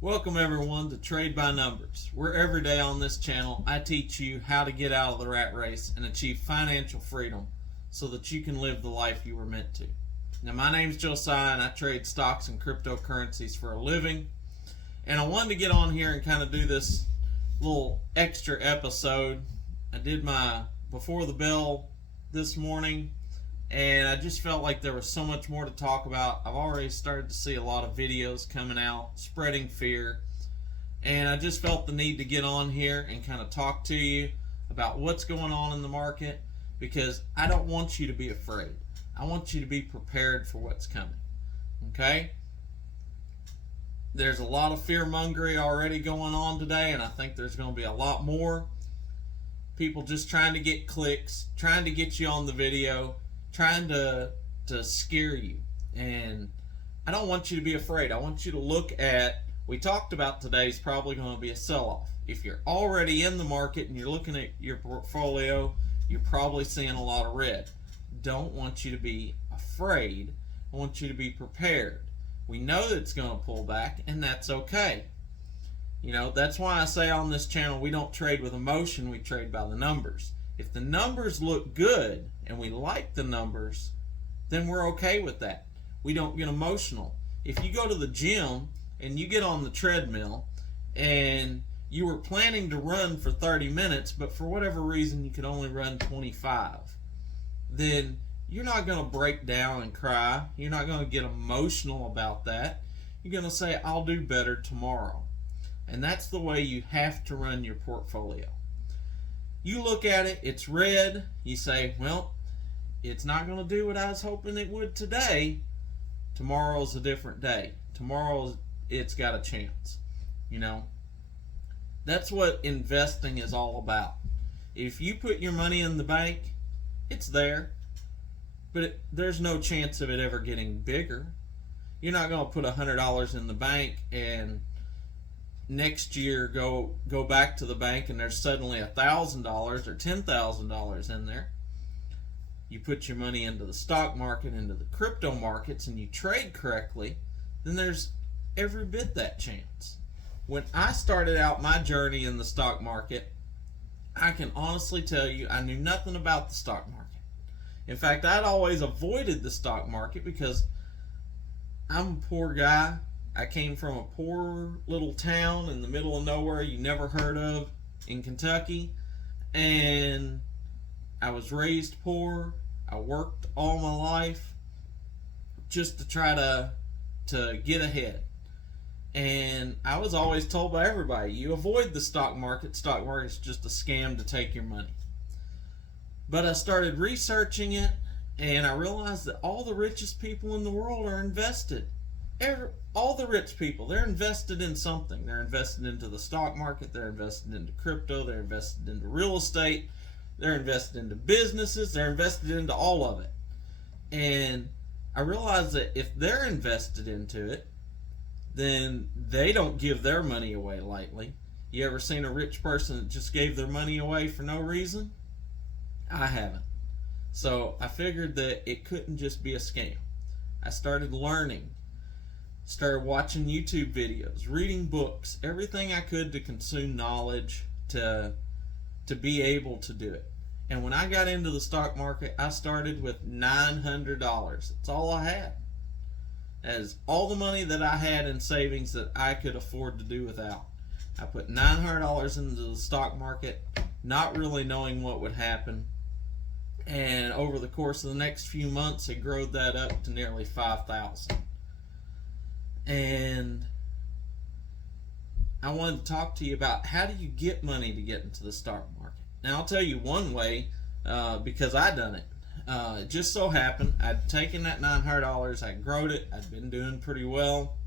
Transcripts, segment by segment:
Welcome everyone to Trade by Numbers, where every day on this channel I teach you how to get out of the rat race and achieve financial freedom so that you can live the life you were meant to. Now my name is Josiah and I trade stocks and cryptocurrencies for a living. And I wanted to get on here and kind of do this little extra episode. I did my Before the Bell this morning and I just felt like there was so much more to talk about. I've already started to see a lot of videos coming out spreading fear, and I just felt the need to get on here and kind of talk to you about what's going on in the market, because I don't want you to be afraid. I want you to be prepared for what's coming. Okay? There's a lot of fear mongering already going on today, and I think there's going to be a lot more. People just trying to get clicks, trying to get you on the video, trying to scare you. And I don't want you to be afraid. I want you to look at, we talked about today's probably going to be a sell-off. If you're already in the market and you're looking at your portfolio, you're probably seeing a lot of red. Don't want you to be afraid. I want you to be prepared. We know that it's going to pull back, and that's okay. You know, that's why I say on this channel we don't trade with emotion, we trade by the numbers. If the numbers look good and we like the numbers, then we're okay with that. We don't get emotional. If you go to the gym and you get on the treadmill and you were planning to run for 30 minutes, but for whatever reason you could only run 25, then you're not going to break down and cry. You're not going to get emotional about that. You're going to say, I'll do better tomorrow. And that's the way you have to run your portfolio. You look at it, it's red, you say, well, it's not going to do what I was hoping it would today. Tomorrow's a different day. Tomorrow it's got a chance. You know, that's what investing is all about. If you put your money in the bank, it's there, but there's no chance of it ever getting bigger. You're not going to put $100 in the bank and next year go back to the bank and there's suddenly $1,000 or $10,000 in there. You put your money into the stock market, into the crypto markets, and you trade correctly, then there's every bit that chance. When I started out my journey in the stock market, I can honestly tell you I knew nothing about the stock market. In fact, I'd always avoided the stock market because I'm a poor guy. I came from a poor little town in the middle of nowhere you never heard of in Kentucky, and I was raised poor. I worked all my life just to try to get ahead. And I was always told by everybody, you avoid the stock market. Stock market's just a scam to take your money. But I started researching it, and I realized that all the richest people in the world are invested. All the rich people, they're invested in something. They're invested into the stock market, they're invested into crypto, they're invested into real estate, they're invested into businesses, they're invested into all of it. And I realized that if they're invested into it, then they don't give their money away lightly. You ever seen a rich person that just gave their money away for no reason? I haven't. So I figured that it couldn't just be a scam. I started learning. Started watching YouTube videos, reading books, everything I could to consume knowledge to be able to do it. And when I got into the stock market, I started with $900. That's all I had. That is all the money that I had in savings that I could afford to do without. I put $900 into the stock market, not really knowing what would happen. And over the course of the next few months, it grew that up to nearly $5,000. And I wanted to talk to you about how do you get money to get into the stock market. Now I'll tell you one way, because I done it. It just so happened I'd taken that $900, I growed it, I'd been doing pretty well.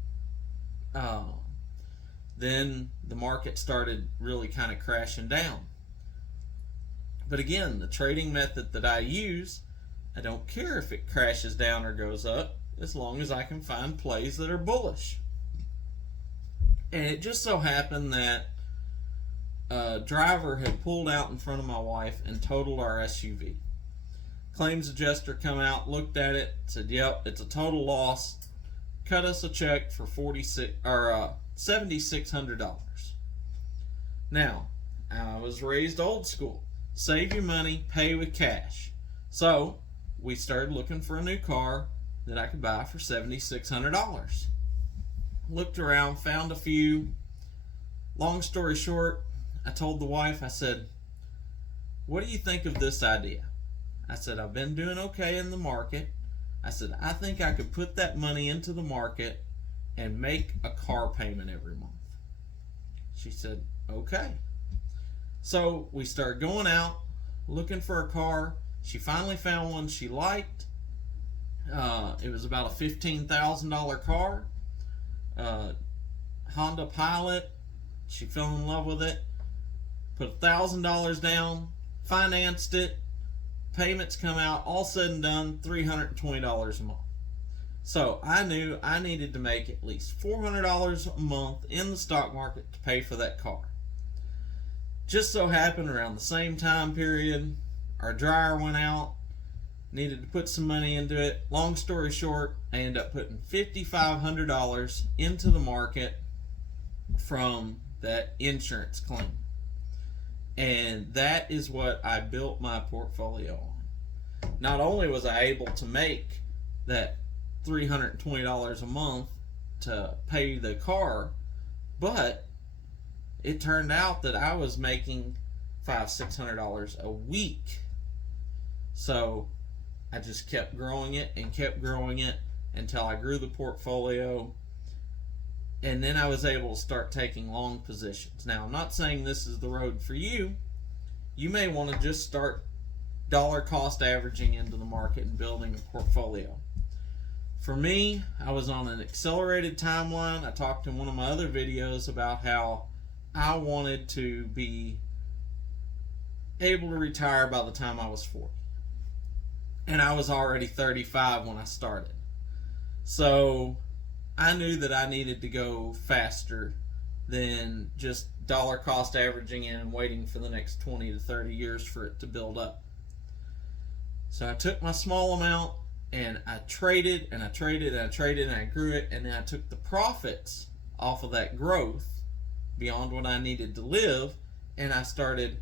Then the market started really kind of crashing down. But again, the trading method that I use, I don't care if it crashes down or goes up, as long as I can find plays that are bullish. And it just so happened that a driver had pulled out in front of my wife and totaled our SUV. Claims adjuster come out, looked at it, said, yep, it's a total loss. cut us a check for $7,600. Now, I was raised old school. Save your money, pay with cash. So we started looking for a new car that I could buy for $7,600. Looked around, found a few. Long story short, I told the wife, I said, what do you think of this idea? I said, I've been doing okay in the market. I said, I think I could put that money into the market and make a car payment every month. She said, okay. So we started going out, looking for a car. She finally found one she liked. It was about a $15,000 car. Honda Pilot. She fell in love with it. Put $1,000 down, financed it. Payments come out, all said and done, $320 a month. So I knew I needed to make at least $400 a month in the stock market to pay for that car. Just so happened around the same time period, our dryer went out, needed to put some money into it. Long story short, I ended up putting $5,500 into the market from that insurance claim. And that is what I built my portfolio on. Not only was I able to make that $320 a month to pay the car, but it turned out that I was making $500-$600 a week. So I just kept growing it and kept growing it until I grew the portfolio. And then I was able to start taking long positions. Now, I'm not saying this is the road for you. You may want to just start dollar cost averaging into the market and building a portfolio. For me, I was on an accelerated timeline. I talked in one of my other videos about how I wanted to be able to retire by the time I was 40. And I was already 35 when I started. So I knew that I needed to go faster than just dollar cost averaging in and waiting for the next 20 to 30 years for it to build up. So I took my small amount and I traded and I traded and I traded and I grew it, and then I took the profits off of that growth beyond what I needed to live, and I started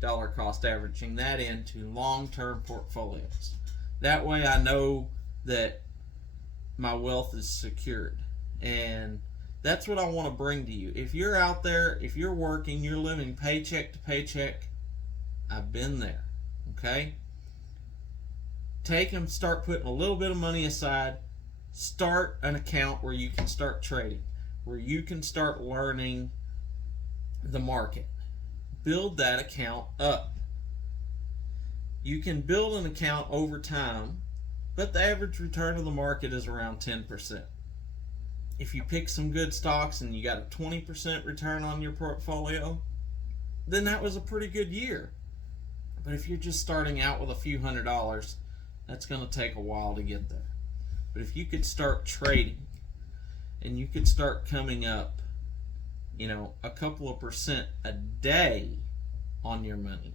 dollar cost averaging that into long-term portfolios. That way I know that my wealth is secured. And that's what I want to bring to you. If you're out there, if you're working, you're living paycheck to paycheck, I've been there. Okay? Take and start putting a little bit of money aside. Start an account where you can start trading, where you can start learning the market. Build that account up. You can build an account over time, but the average return of the market is around 10%. If you pick some good stocks and you got a 20% return on your portfolio, then that was a pretty good year. But if you're just starting out with a few $100s, that's going to take a while to get there. But if you could start trading and you could start coming up, a couple of percent a day on your money,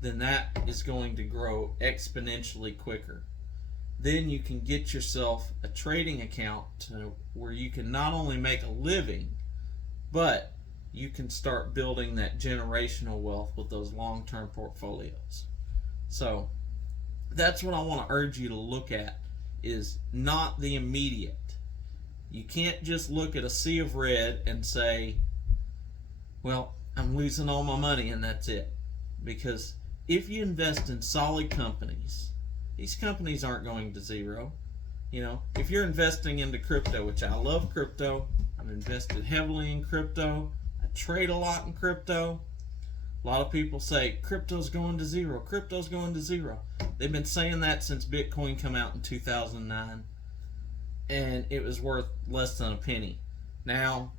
then that is going to grow exponentially quicker. Then you can get yourself a trading account where you can not only make a living, but you can start building that generational wealth with those long-term portfolios. So that's what I want to urge you to look at, is not the immediate. You can't just look at a sea of red and say, well, I'm losing all my money and that's it. Because if you invest in solid companies, these companies aren't going to zero. If you're investing into crypto, which I love crypto, I've invested heavily in crypto, I trade a lot in crypto. A lot of people say crypto's going to zero, crypto's going to zero. They've been saying that since Bitcoin came out in 2009, and it was worth less than a penny. Now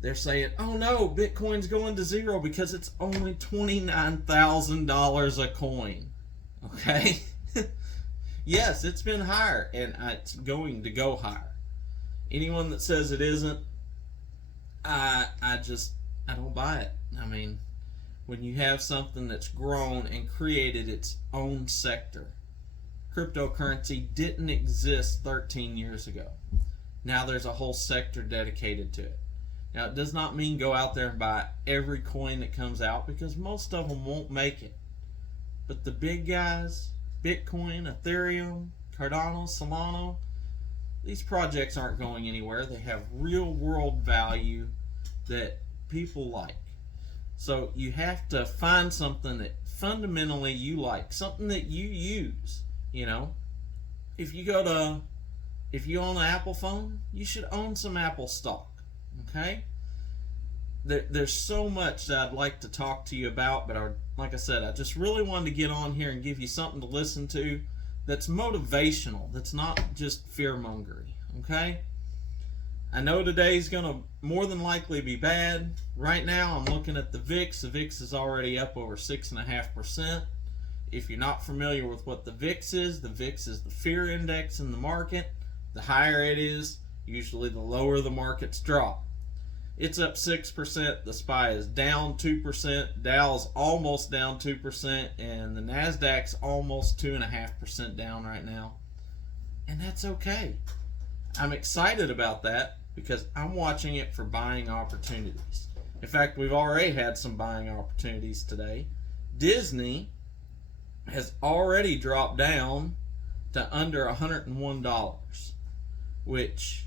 they're saying, oh no, Bitcoin's going to zero because it's only $29,000 a coin. Okay? Yes, it's been higher, and it's going to go higher. Anyone that says it isn't, I don't buy it. I mean, when you have something that's grown and created its own sector, cryptocurrency didn't exist 13 years ago. Now there's a whole sector dedicated to it. Now, it does not mean go out there and buy every coin that comes out, because most of them won't make it. But the big guys, Bitcoin, Ethereum, Cardano, Solana, these projects aren't going anywhere. They have real world value that people like. So you have to find something that fundamentally you like, something that you use. You know, if you own an Apple phone, you should own some Apple stock. Okay? There's so much that I'd like to talk to you about, but like I said, I just really wanted to get on here and give you something to listen to that's motivational, that's not just fear-mongery. Okay? I know today's going to more than likely be bad. Right now, I'm looking at the VIX. The VIX is already up over 6.5%. If you're not familiar with what the VIX is the fear index in the market. The higher it is, usually the lower the markets drop. It's up 6%. The SPY is down 2%. Dow's almost down 2%. And the NASDAQ's almost 2.5% down right now. And that's okay. I'm excited about that because I'm watching it for buying opportunities. In fact, we've already had some buying opportunities today. Disney has already dropped down to under $101, which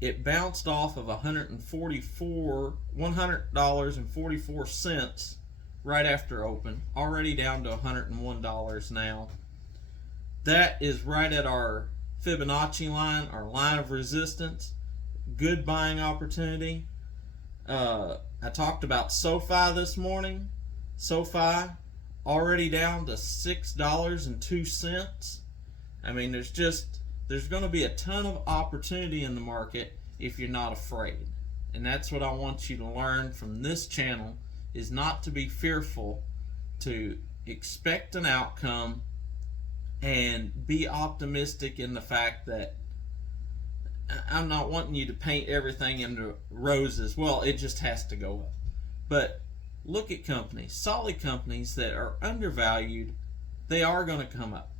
it bounced off of $100.44 right after open, already down to $101 now. That is right at our Fibonacci line, our line of resistance. Good buying opportunity. I talked about SoFi this morning. SoFi already down to $6.02. I mean, there's going to be a ton of opportunity in the market if you're not afraid. And that's what I want you to learn from this channel, is not to be fearful, to expect an outcome and be optimistic in the fact that I'm not wanting you to paint everything into roses. Well, it just has to go up. But look at companies, solid companies that are undervalued. They are going to come up.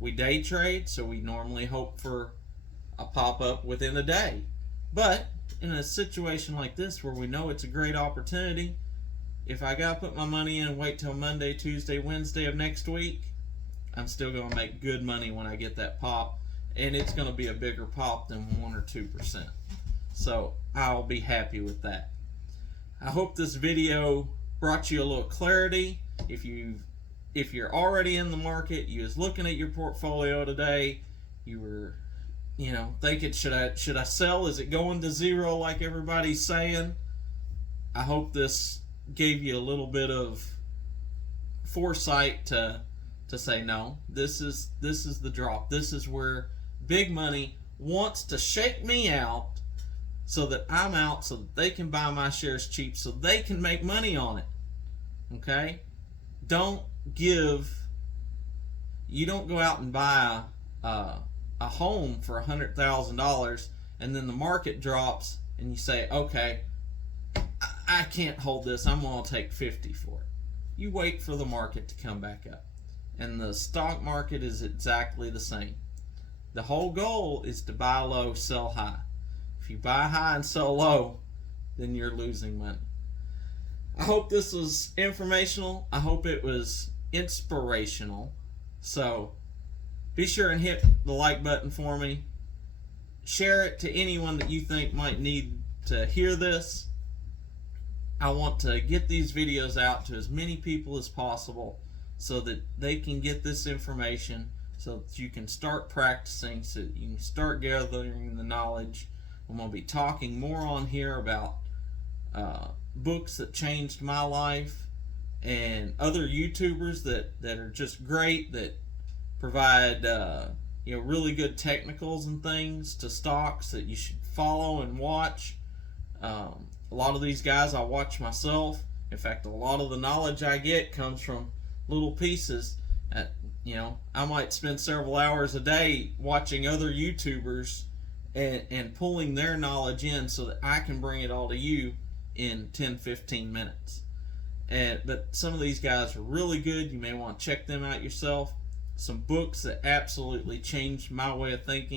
We day trade, so we normally hope for a pop-up within a day. But in a situation like this where we know it's a great opportunity, if I got to put my money in and wait till Monday, Tuesday, Wednesday of next week, I'm still going to make good money when I get that pop. And it's going to be a bigger pop than 1 or 2%. So I'll be happy with that. I hope this video brought you a little clarity. If you're already in the market, you was looking at your portfolio today, you were, thinking, should I sell? Is it going to zero like everybody's saying? I hope this gave you a little bit of foresight to say, no, this is the drop. This is where big money wants to shake me out so that I'm out, so that they can buy my shares cheap, so they can make money on it. Okay? You don't go out and buy a home for $100,000 and then the market drops and you say, okay, I can't hold this, I'm going to take 50 for it. You wait for the market to come back up. And the stock market is exactly the same. The whole goal is to buy low, sell high. If you buy high and sell low, then you're losing money. I hope this was informational. I hope it was inspirational. So be sure and hit the like button for me. Share it to anyone that you think might need to hear this. I want to get these videos out to as many people as possible so that they can get this information, so that you can start practicing, so that you can start gathering the knowledge. I'm going to be talking more on here about books that changed my life and other YouTubers that are just great, that provide really good technicals and things to stocks that you should follow and watch. A lot of these guys I watch myself. In fact, a lot of the knowledge I get comes from little pieces. I might spend several hours a day watching other YouTubers and pulling their knowledge in so that I can bring it all to you in 10-15 minutes. But some of these guys are really good. You may want to check them out yourself. some books that absolutely changed my way of thinking.